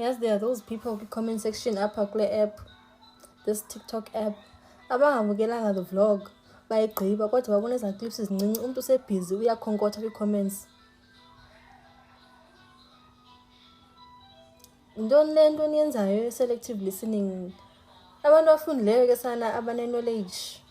Yes, there are those people comment section apha kule app, this TikTok app, abangabukelanga the vlog bayigqiba kodwa babona ezaa clips ezincinci umntu usebhizi uyakhonkotha kwi-comments. Yintoni le nto niyenzayo i-selective listening? Abantu abafundileyo ke sana abane-knowledge,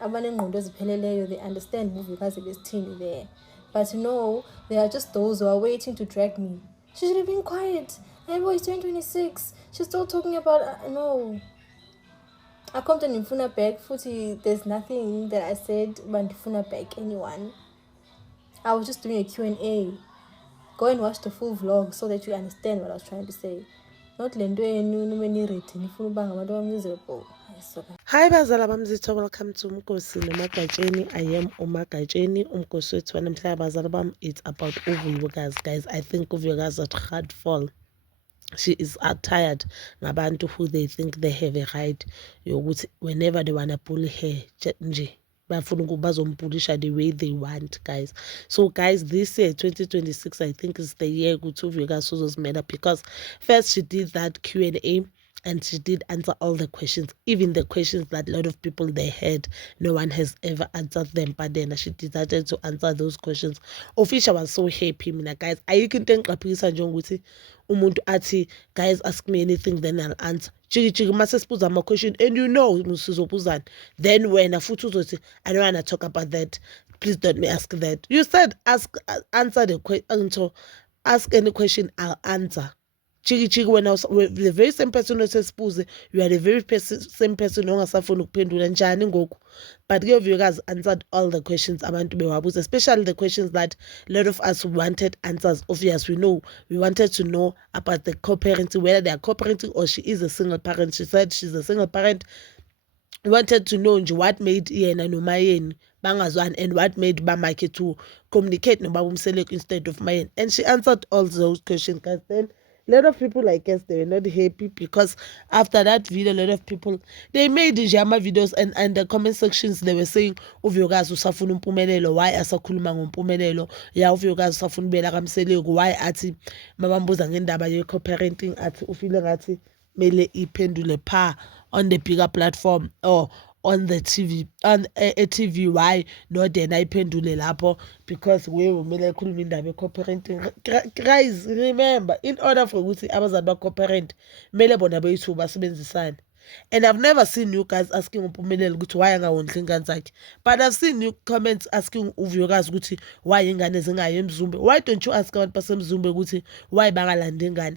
abanengqondo ezipheleleyo, they understand uvuyokazi besithini there. But no, they are just those who are waiting to drag me. She should have been quiet. Hey boy, it's 2026. She's still talking about... no. Akomntu ndimfuna back futhi there's nothing that I said bandifuna back anyone. I was just doing a Q&A. Go and watch the full vlog so that you understand what I was trying to say. Not le nto yenu nimenirete nifuna uba ngabantu abamiserable. Hi bazala bamzitho, welcome to Umkosi Nomagatsheni. I am uMagatsheni, umkosi wethu wanamhlanje bazala bam. It's about uVuyokazi, guys. I think uVuyokazi at hard fall. She is tired ngabantu who they think they have a right yokuthi whenever they wanna bully her nje bafuna bazompulisha the way they want, guys. So guys, this year 2026 I think is the year ukuthi uVuyokazi uzozimela, because first she did that Q&A and she did answer all the questions, even the questions that a lot of people they had, no one has ever answered them. But then she decided to answer those questions. Official was so happy, mina guys. Ayikho into engiqaphisa njengokuthi umuntu athi, guys, ask me anything then I'll answer. Chiki mase sibuza ama question and you know musizobuzana. Then when futhi uzothi I don't want to talk about that, please don't me ask that. You said answer the question, ask any question, I'll answer. Chiki when I was the very same person who says Puze, you are the very same person who has ukuphendula njani ngoku. But Uvuyokazi answered all the questions abantu bewabuza, especially the questions that a lot of us wanted answers. Obvious, we wanted to know about the co-parenting, whether they are co-parenting or she is a single parent. She said she's a single parent. We wanted to know what made yena nomayeni bangazwani and what made bamake to communicate nobaba Mseleko instead of Mayeni. And she answered all those questions, guys. Then a lot of people, I guess, they were not happy because after that video, a lot of people, they made the Jama videos and the comment sections, they were saying, uVuyokazi usafuna umpumelelo, why asakhuluma ngompumelelo, ya uVuyokazi usafuna ubela kaMseleko, why athi mabambuza ngendaba ye-co-parenting, athi ufile ngathi mele iphendule pha on the bigger platform or on the TV, on a TV, why not then ayiphendule lapho, because we kumele khuluma indaba ye-co-parenting. Guys, remember, in order for ukuthi abazali ba-co-parent mele bona bethu basebenzisane. And I've never seen you guys asking uMpumelelo ukuthi why angawondli ingane zakhe, but I've seen you comments asking uVuyokazi ukuthi why ingane zingayi eMzumbe. Why don't you ask abantu baseMzumbe ukuthi why bangalandi ingane?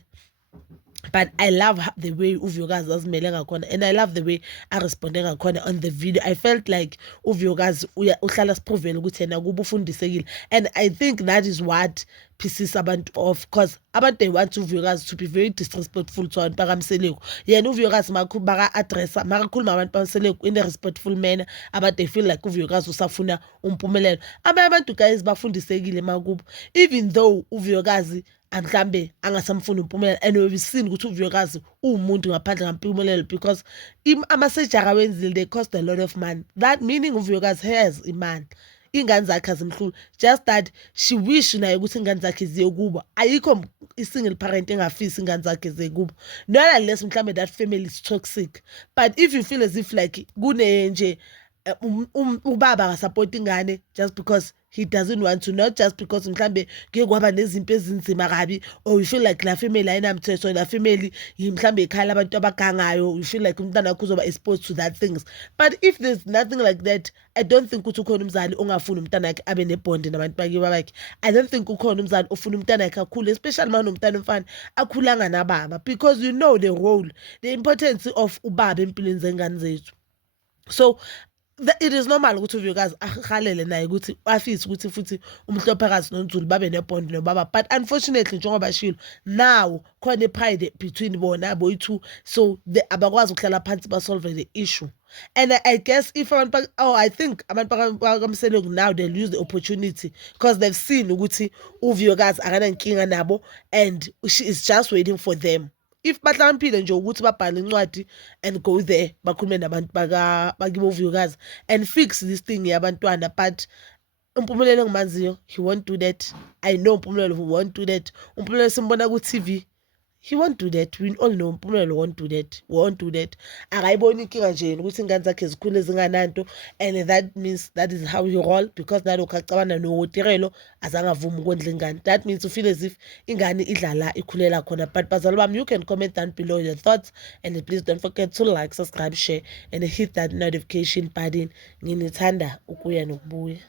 But I love the way uVuyokazi azimele ngakhona, and I love the way I responded ngakhona on the video. I felt like uVuyokazi uhlala siprovela ukuthi yena kuba ufundisekile, and I think that is what pisses abantu off, because abantu they want uVuyokazi to be very disrespectful to abantu bakaMseleko. Yena uVuyokazi baka-addressa makakhuluma abantu bakaMseleko in a respectful manner, abantu they feel like uVuyokazi usafuna umpumelelo. Abantu guys bafundisekile makubo, even though uVuyokazi mhlambe angasamfuni umpumelelo, and we've seen ukuthi uVuyokazi umuntu ngaphandle ngampumelelo, because ama-surgery awenzile they cost a lot of money. That meaning uVuyokazi has imali, ingane zakhe azimhluli, just that she wish naye ukuthi ingane zakhe ziye kubo. Ayikho i-single parent engafisi ingane zakhe ziye kubo, not unless mhlambe that family is toxic. But if you feel as if like kune nje ubaba akasapoti ingane just because he doesn't want to, not just because mhlambe kuye kwaba nezimpi ezinzima kabi, or you feel like la family ayinamthetho, la family mhlambe ikhaya labantu abagangayo, you feel like umntana wakho uzoba exposed to that things. But if there's nothing like that, I don't think ukuthi ukhona umzali ongafuni umntana wakhe abe nebond nabantu bakibo bakhe. I don't think ukhona umzali ofuna umntana wakhe akhule, especially uma unomntana omfana akhulanga nababa, because you know the role, the importance of ubaba empilweni zengane zethu. So it is normal ukuthi uVuyokazi ahalele naye ukuthi afise ukuthi futhi uMhlophakazi noNzulu babe nebond nobaba, but unfortunately njengoba shilo now khona pride between bona boyi-two, so abakwazi ukuhlala phansi basolve the issue. And I guess if I think abantu bakaMseleko now they'll use the opportunity because they've seen ukuthi uVuyokazi akanankinga nabo and she is just waiting for them. If bahlakaniphile nje ukuthi babhale incwadi and go there bakhulume nabantu bakibo uVuyokazi and fix this thing yabantwana, but uMpumelelo engimaziyo he won't do that. I know uMpumelelo who won't do that. uMpumelelo simbona ku-TV, he won't do that. We all know Mpumelelo won't do that. Akayiboni inkinga nje yena ukuthi ingane zakhe zikhule zingananto, and that means that is how he roll, because nalokhu acabana notirelo azangavumi ukondla ingane. That means you feel as if ingane idlala ikhulela khona. But bazali bami, you can comment down below your thoughts, and please don't forget to like, subscribe, share, and hit that notification button. Nginithanda ukuya nokubuya.